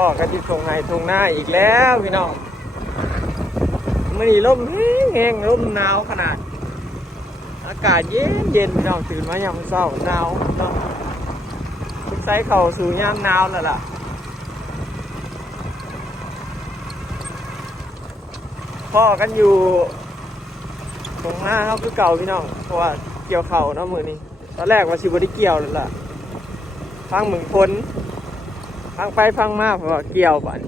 พ่อกันที่ทงไห้ทงหน้าอีกแล้วพี่น้องมื้อนี้ลมแห้งลมหนาวขนาดอากาศเย็นเย็นพี่น้องตื่นมายามเช้าหนาวเนาะคุณใส่เข่าสู่ยามหนาวแล้วล่ะพ่อกันอยู่ตรงหน้าเขาคือเก่าพี่น้องเพราะว่าเกี่ยวเข่าเนาะมือนี้ตอนแรกว่าชิบได้เกี่ยวแล้วล่ะฟังเหมือนพ้นฟังไปฟังมาเพราะว่าเกี่ยวบัด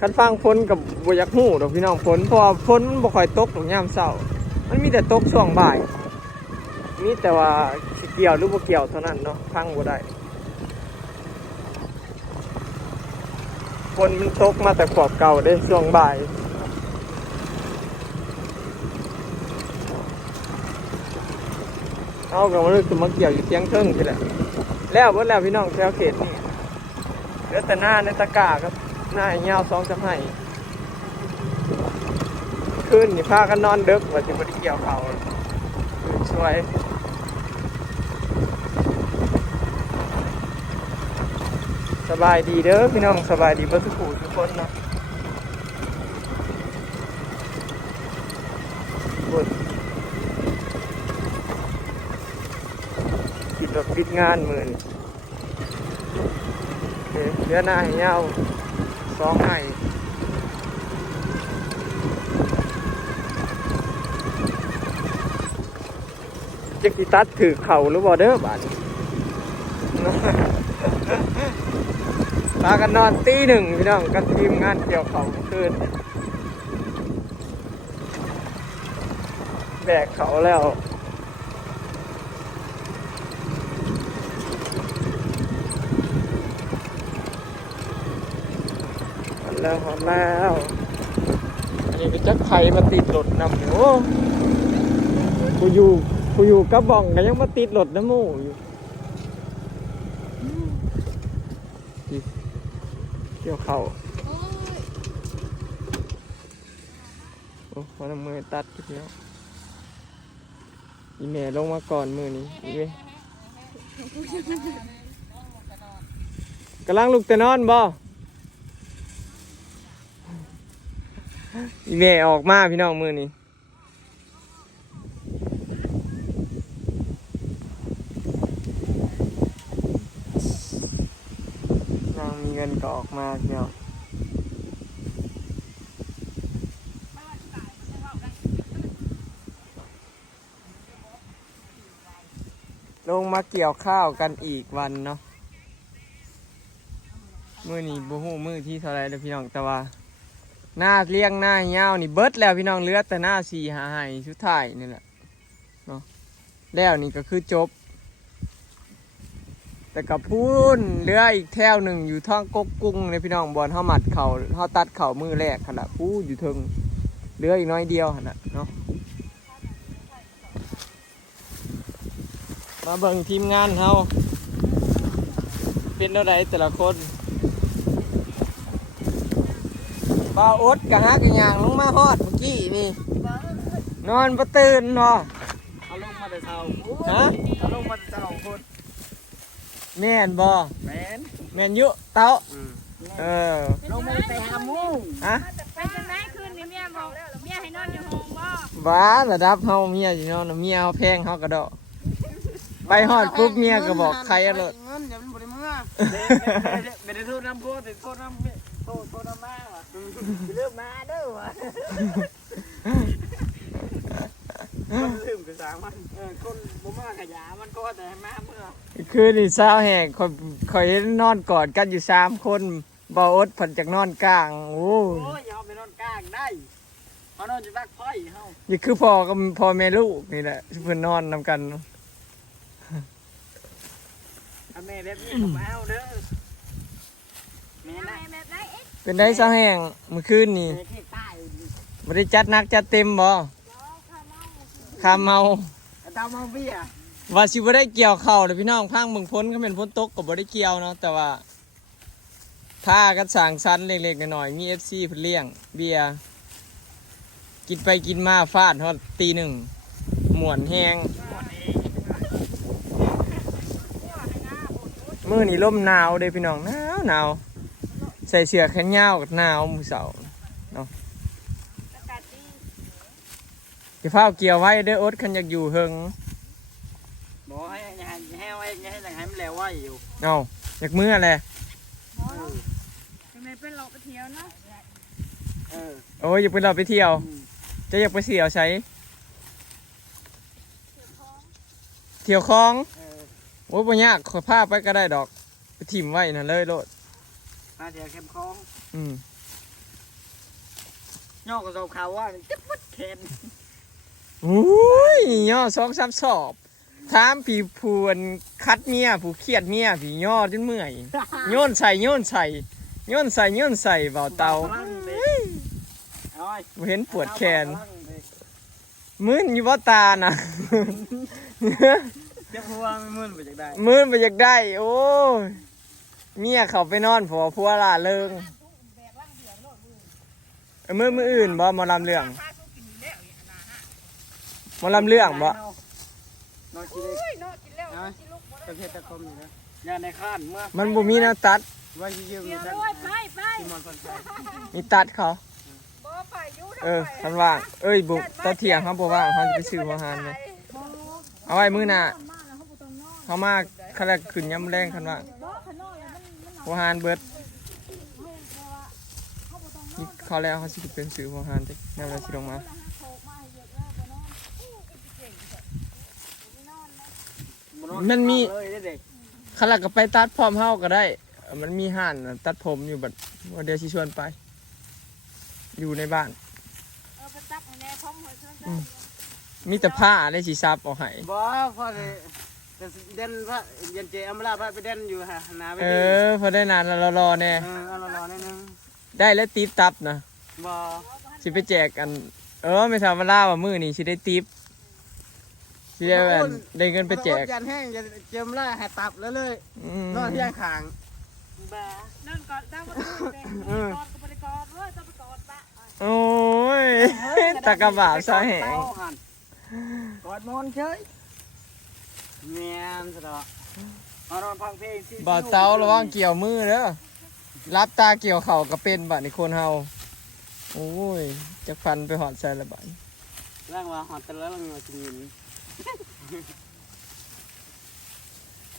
คันฟังพ้นกับบยักหูดอกพี่น้องพ้นเพราะว่าพ้นมันบ่ค่อยตกตรงยามเช้ามันมีแต่ตกช่วงบ่ายมีแต่ว่าสิเกี่ยวหรือบ่เกี่ยวเท่านั้นเนาะฟังบ่ได้พ้นมันตกมาแต่ขอบเก่าได้ช่วงบ่ายเอากันมาเลยคือมาเกี่ยวอยู่เทียงเทิงพี่แหละแล้วเบิดแล้วพี่น้องแถวเขตนี่เหลือแต่หน้าในตะกร้าครับหน้าเงา2 จำให้คืนนี่พากันนอนดึกว่าจะมาเกี่ยวเขาช่วยสบายดีเด้อพี่น้องสบายดีเพื่อทุกคนเนาะปิดรถปิดงานมือนี่เดือนหน้าให้เงา2 ให้จะกีตัดถือเข่าหรือบ่เด้อบาดพากันนอนตี 1พี่น้องกันทีมงานเกี่ยวเข่าคืนแบกเขาแล้วหอมแล้วอันนี้ก็จักไผ่มาติดรถนำอยู่กูอยู่กระบองก็ยังมาติดรถน้ำมูอยู่เกี่ยวเข่าโอ้พอน้ำมือตัดทีเดียวอีเมลลงมาก่อนมือนี้อีเมลกำลังลุกแต่นอนบ่อีเมลออกมาพี่น้องมือนี้ยังมีเงินก็ออกมาพี่น้องลงมาเกี่ยวข้าวกันอีกวันเนาะมือนี้บูฮู้มือที่เท่าไรเลยพี่น้องแต่ว่าหน้าเลี้ยงหน้าเงานี่เบิดแล้วพี่น้องเหลือแต่หน้า4 หาให้ชุดท้ายนี่แหละเนาะแล้วนี่ก็คือจบแต่กับพูนเหลืออีกแถวหนึ่งอยู่ท้องกกกุ้งเลยพี่น้องบอลเขาหมัดเข่าเขาตัดเข่ามือแรกขนาดพูอยู่ถึงเหลืออีกน้อยเดียวขนาดเนาะมาเบิ่งทีมงานเขาเป็นอะไรแต่ละคนบ่าวอดกะฮักกันอย่างลงมาฮอดเมื่อกี้นี่นอนบ่ตื่นเนาะเอาลงมาแต่เช้าฮะเอาลงมาแต่เช้าคน แม่นบ่แม่นแม่นยุเต้าลงมาแต่5 โมงฮะไปจังได๋คืนนี้เมียบอกเมียให้นอนอยู่ห้องบ่บ้าระดับเฮาเมียอยู่เนาะเมียเฮาแพงเฮากระโดดไปฮอดปุ๊บเมียก็บอกใครอะเลิศเงินเดี๋ยวมันบ่ได้เมื่อไม่ได้โทษน้ำโพดโทษน้ำโทษน้ำมาว่ะเริ่มมาเด้อว่ะคนลืมกับสามันคนบ่มาขยะมันก็แต่มาเมื่อคือนี่เช้าแหกคอยนอนกอดกันอยู่3 คนบ่อดผันจากนอนกลางโอ้ยเอาไปนอนกลางได้เขานอนอยู่ตักพ่อยเฮานี่คือพ่อกับพ่อแม่ลูกนี่แหละเพิ่นนอนนำกันแม่แบบนี้ก็มาเอาเด้อแม่นะแบบไรเอ๊ะเป็นได้เช้าแห้งเมื่อคืนนี่บ่ได้จัดนักจัดเต็มบ่ข้าเมาเมาเบี้ยว่าสิบ่ได้เกี่ยวข้าวเลยพี่น้องพังเบิ่งพ้นก็เป็นพ้นตกก็บ่ได้เกี่ยวเนาะแต่ว่าถ้ากันสร้างสรรค์เล็กๆน้อยๆมี FC เพิ่นเลี้ยงเบียร์กินไปกินมาฟาดฮอดตี 1ม่วนแฮงมื้อนี้ลมหนาวเด้พี่น้องหนาว ส่เสื้อแขนยาวกับหนาวมื้อเช้าเนาะ อากาศดี สิพาเกี่ยวไว้เด้ออดคันอยากอยู่เฮิง บอกให้ไว้ให้มันแล้วไว้อยู่ เอ้าอยากมื้อแหละ ทำไมเป็นหลอกไปเที่ยวเนาะ โอ้ยอยากไปเราไปเที่ยวจะอยากไปเที่ยวใช้เที่ยวคลองโอ้ยบ่ยากขอพาไปก็ได้ดอกไปถิ่มไว้น่ะเลยโลด มาเดี๋ยวเข้มคลอง อืม ย่อกับเราข่าวว่าจะมัดแขน อุ้ยย่อ2-3สอบถามผีพวนคัดเมียผู้เครียดเมียผีย่อจนเมื่อยโยนใส่เบาเตา เอาไว้ บ่เห็นปวดแขนมึนอยู่บ่ตาน่ะ เจ้าพัวไม่มึนไปจากได้ มืนไปอยากได้ โอ้ยเมียเขาไปนอนผัวล่าเริงมืออื่นบ่หมอลำเรื่องหมอลำเรื่องบ่ นอนกินเลย เนาะกินแล้วกินลูกบ่ ประเภทตะคมอยู่นะยาในข้านเมื่อ มันบ่มีแนวตัด ว่ายืม เดี๋ เงิ ยวน ด้วยไป ที่มอนคนไทย มีตัดเขา บ่ไปอยู่ คันว่างเอ้ยบุตอนเที่ยงเขาบ่ว่างเขาจะไปซื้ออาหารเลยเอาไว้มื้อหน้าเขามาคันแรกขึ้นยามแรงคันว่างอาหารเบิดนี่เขาแล้วเขาสิเป็นซื้ออาหารติแนวเราสิลงมา มันมี เลยเด็ก ขลักก็ไปตัดพร้อมเฮาก็ได้ มันมีห่านน่ะตัดผมอยู่บัดว่าเดี๋ยวสิชวนไป อยู่ในบ้าน ไปตักให้แน่พร้อมหัวเชิญ มีแต่ผ้าได้สิซับเอาให้ บ่พอเลยแต่เด่นพระยันเจอมราพระไปเด่นอยู่ฮะนาไป เอ ดี อพอได้นานแล้วรอแน่ เอารอนิดนึง ได้แล้วติ๊บตับนะ บ่ สิไปแจกกัน ไม่ทราบว่าล่าว่ามื้อนี้สิได้ติ๊บสิได้แบบได้เงินไปแจก ยันแห้งจะเจิมล่าแหตับแล้วเลย อืม นอนที่ย่างขาง บ้านั่นก่อนตั้งมาดูเด็กก่อนก็บ่ได้ก่อนด้วยต้องไปก่อนปะ โอ้ยตะกะบาบซะแหง กอดมอนเฉยเมียนสะดอกเอานอนฟังเพลงสิ บ่าวเตาระวังเกี่ยวมือเด้อรับตาเกี่ยวเข่าก็เป็นบัดนี้คนเฮาโอ้ยจักฟันไปหอดใส่ละบัด ร่างว่าหอดตะแล้วร่างว่าจะยิน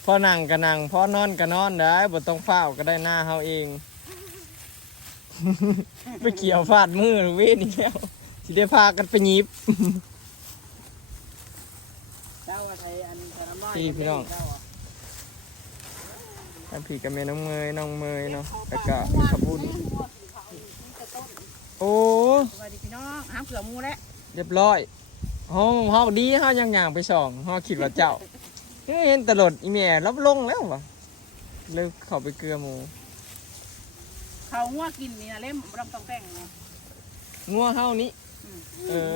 พอนั่งก็นั่งพอนอนก็นอนได้บ่ต้องเฝ้าวก็ได้หน้าเฮาเอง ไปเกี่ยวฟาดมือเว้นอีกแล้วสิได้พากันไปหยิบ เจ้าว่าไทยอันน้ำน้อย พี่พี่น้อง ท่านพี่กับแม่น้องเมยเนาะแล้วก็ขบุญโอ้ สวัสดีพี่น้องหาเผื่อมูแล้ว เรียบร้อยเฮาดีเฮาย่างไปส่องเฮาคิดว่าเจ้าเห็นตลอดอีแม่รับลงแล้ววะเลยเข้าไปเกลือหมู เขาหัวกินนี่นะเล่มบ่ต้องแต่งนะ งัวเฮานี้เออ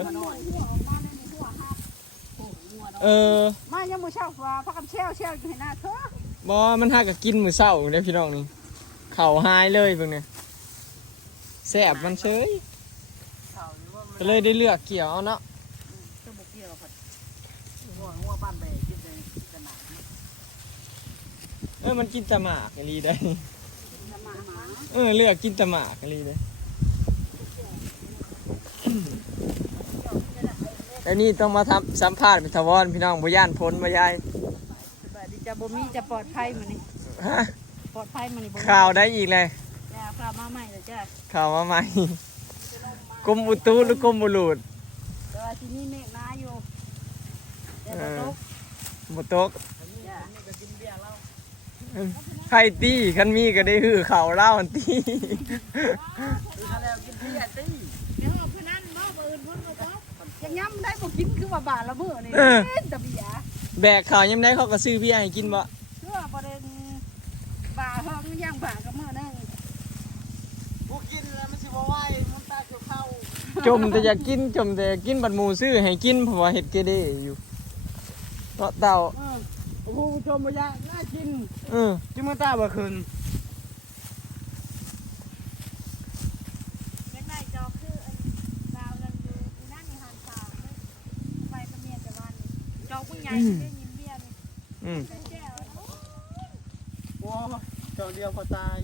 เออ มายังมื้อเช้าว่าพักกับแช่วอยู่ให้หน้าเถอะ บ่มันหาก็กินมื้อเช้าเด้อพี่น้องนี่เข้าหายเลยเพิ่นนี่แซ่บมันเฉยก็เลยได้เลือกเกี่ยวเอาเนาะ จะบ่เกี่ยวครับ หัวบ้านแบกกินเลยขนาด มันกินแตะหมากอีหลีได้ มา เลือกกินแตะหมากอีหลีได้แต่นี่ต้องมาทำสัมภาษณ์พิธวรพี่น้องบ่ย่านพ้นบ่ยาย บัดนี้จะบ่มีจะปลอดภัยมื้อนี้ ฮะ ปลอดภัยมื้อนี้บ่ ข่าวได้อีกเลย จ้าข่าวมาใหม่เลยจ้า ข่าวมาใหม่กรมอุตุหรือกรมบุรุษ แต่ว่าที่นี่เมฆหนาอยู่แต่บ่ตก บ่ตก จ้า ไข่ตีคันมีก็ได้หื้อข่าวเล่าอันตี คือเขาแล้วกินเบียร์ตี เดี๋ยวเพิ่นนั้นบ่บ่อื่นเพิ่นบ่ตกยังย้ำได้บ่กินคือว่าบาทละมื้อนี่ตะเบีย แบกข่าวยามใดเขาก็ซื้อเบียร์ให้กินบ่ เพื่อบ่ได้บาเฮิงย่างบากับมื้อนึง กูกินแล้วมันสิบ่ไหวมันตาเขียวเข้า จมแต่อยากกินบัดหมูซื้อให้กินเพราะว่าเฮ็ดเกเรอยู่เนาะเต่า โอ้โหชมบ่ยากน่ากิน เออ จิมันตาบ่คืน เป็นไรจอคืออันดาวนั่นอยู่นั่นนี่หันทางไปกับเมียแต่วันจอกผู้ใหญ่ได้ยินเบียร์นี่ อืม แจ้ว โอ้เจ้าเดียวพอตาย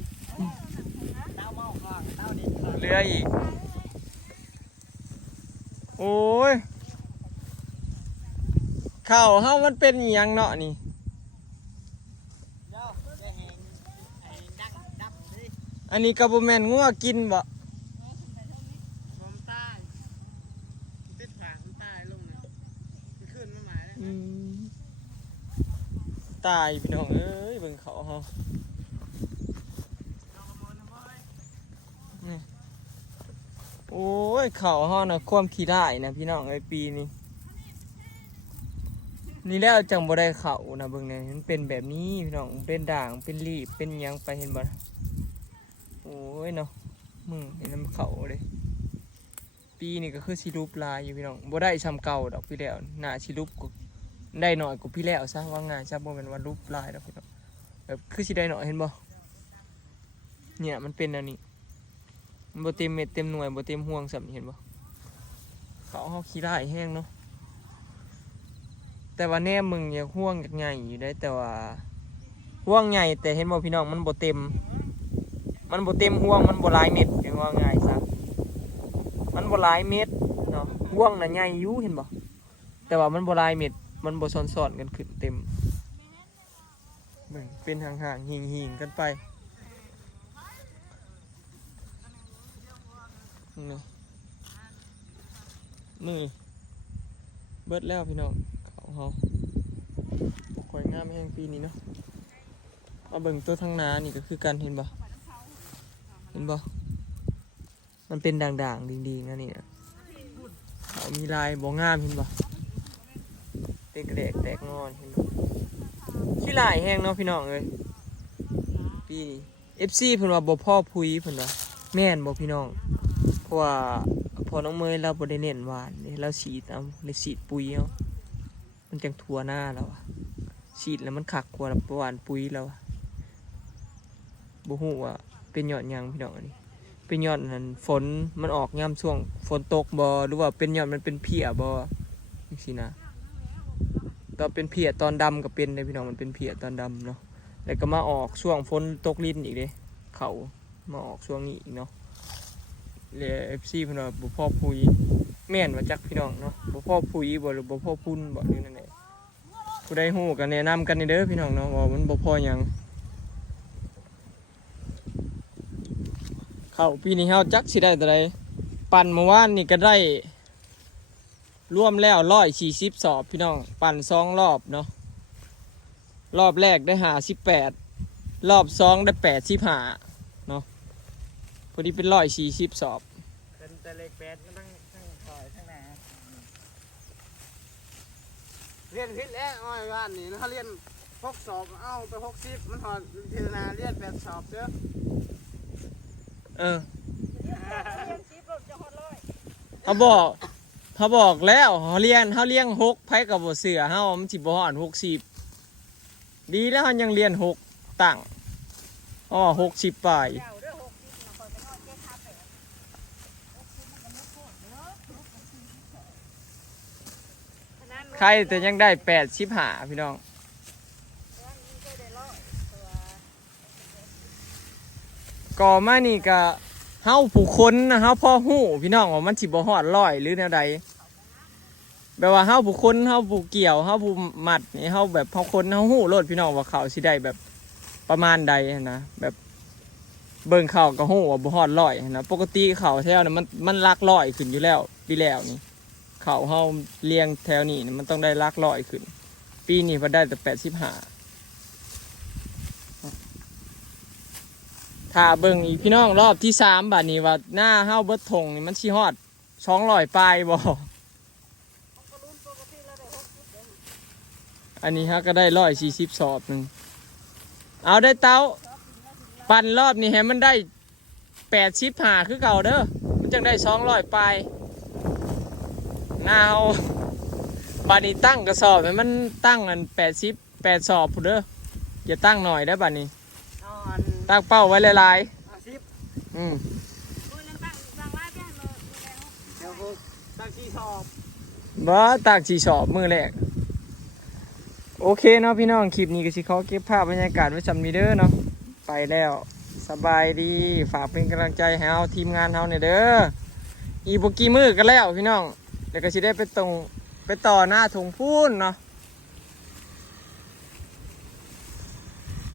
ตา ต้าเมาก่อนเต้าเด็ด เรืออีกโอ้ยข้าวเฮามันเป็นอิหยังเนาะนี่ เดี๋ยวจะแหงไอ้ดังดับดิ อันนี้ก็บ่แม่นงัวกินบ่ ผมใต้ติดผาผมใต้ลงนะมันขึ้นมาหมายแล้ว อืมตายพี่น้องเอ้ยเบิ่งเขาเฮา ลองขโมยนะเว้ย นี่โอ้ยเขาเฮาน่ะความขี้ได้นะพี่น้องเอ้ยปีนี้นี่แล้วจังบ่ได้เขานะเบิ่งเนี่ยมันเป็นแบบนี้พี่น้องเป็นด่างเป็นรีบเป็นหยังไปเห็นบ่นะโอ้ยเนาะมึงเห็นมันเขาเลยปีนี้ก็คือสิรูปลายอยู่พี่น้องบ่ได้ซ้ำเก่าดอกพี่แล้วน่าสิรูปก็ได้หน่อยกว่าพี่แล้วซะว่าง่ายซะบ่แม่นว่ารูปลายดอกพี่น้องแบบคือสิได้หน่อยเห็นบ่เนี่ยมันเป็นอันนี้มันบ่เต็มเม็ดเต็มหน่วยบ่เต็มห่วงสำเห็นบ่เขาเฮาขี้ร้ายแห้งเนาะแต่ว่าแน่มึงอย่าห่วงใหญ่อยู่ได้แต่ว่าห่วงใหญ่แต่เห็นบ่พี่น้องมันบ่เต็มห่วงมันบ่หลายเม็ดเรียกว่าง่ายซะมันบ่หลายเม็ดเนาะห่วงน่ะใหญ่อยู่เห็นบ่แต่ว่ามันบ่หลายเม็ดมันบ่ซ้อนๆกันขึ้นเต็มเบิ่งเป็นห่างๆหิงๆกันไปนี่เบิดแล้วพี่น้องเขาเฮาคอยงามแห่งปีนี้เนาะเอาเบิ่งตัวทางหน้านี่ก็คือกันเห็นบ่มันเป็นด่างๆดีๆนะนี่นะเขามีลายบ่งามเห็นบ่เป็นกระแดกแตกงอนเห็นบ่ขี้ลายแห้งเนาะพี่น้องเอ้ยปีนี้ FC เพิ่นว่าบ่พ่อพุยเพิ่นว่าแม่นบ่พี่น้องเพราะว่าพอน้องเมยเราบ่ได้เน้นหวานนี่เราฉีดเอาเลยฉีดปุ๋ยเอามันจังทั่วหน้าแล้วอะฉีดแล้วมันคักกว่าหวานปุ๋ยแล้วอะบ่ฮู้ว่าเป็นยอดหยังพี่น้องอันนี้เป็นยอดนั้นฝนมันออกยามช่วงฝนตกบ่หรือว่าเป็นยอดมันเป็นเพี้ยบ่จังซี่นะตอนเป็นเพี้ยตอนดำก็เป็นเด้พี่น้องมันเป็นเพี้ยตอนดำเนาะแล้วก็มาออกช่วงฝนตกลิ้นอีกเด้เขามาออกช่วงนี้อีกเนาะเลย FC เพิ่นว่าบ่พอพุยแม่นว่าจักพี่น้องเนาะบ่พอพุยบ่หรือบ่พอพุ่นบ่นี่นั่นแหละผู้ใดฮู้ก็แนะนำกันนี่เด้อพี่น้องเนาะว่ามันบ่พอหยังเข้าปีนี้เฮาจักสิได้เท่าใดปั่นเมื่อวานนี่ก็ได้รวมแล้ว140สอบพี่น้องปั่น2รอบเนาะรอบแรกได้58รอบ2ได้85เนาะพอดีเป็น140สอบ เป็นแต่เล็กแปดก็ตั้งคอยทั้งหน้าเรียนพิษแล้วอ้อยบ้านนี่เขาเรียน6 สอบเอาไป60มันหอดเทนาเรียน8 สอบเด้อ เออเขาบอกแล้วเขาเลี้ยง6ไผกับบ่เสือเฮามันสิบ่ฮอด60ดีแล้วเฮายังเรียน6ตั้ง60ปลายใครแต่ยังได้85พี่น้องก่อมานี่ก็เฮาผู้คนนะเฮาพ่อฮู้พี่น้องว่ามันสิบ่ฮอด100หรือแนวใดแบบว่าเฮาผู้คนเฮาผู้เกี่ยวเฮาผู้มัดนี่เฮาแบบเฮาคนเฮาฮู้โลดพี่น้องว่าเขาสิได้แบบประมาณใดนะแบบเบิ่งเขาก็ฮู้ว่าบ่ฮอด100นะปกติเขาแถวนั้นมันหลัก100ขึ้นอยู่แล้วปีแล้วนี่เขาเฮาเลี้ยงแถวนี้มันต้องได้หลัก100ขึ้นปีนี้บ่ได้แต่85ถ้าเบิ่งอีกพี่น้องรอบที่3บัดนี้ว่าหน้าเฮาเบิดทงนี่มันสิฮอด200ปลายบ่อันนี้ฮะก็ได้140สอบหนึ่งเอาได้เต้าปั่นรอบนี้ให้มันได้85คือเก่าเด้อมันจังได้200ปลายหน้าเฮาบัดนี้ตั้งกระสอบให้มันตั้งอัน88สอบพุ่นเด้ออย่าตั้งหน่อยได้อบัดนี้ตั้งเป้าไว้หลายๆเดี๋ยวกูตั้งที่สอบ บ่ตั้ง4สอบมื้อแรกโอเคเนาะพี่น้องคลิปนี้ก็สิขอเก็บภาพบรรยากาศไว้สำนี้เด้อเนาะไปแล้ว สบายดีฝากเป็นกำลังใจให้เราทีมงานเราเนี่ยเด้ออีกบ่กี่มื้อกันแล้วพี่น้องเดี๋ยวก็สิได้ไปต่อหน้าทงพูนเนาะ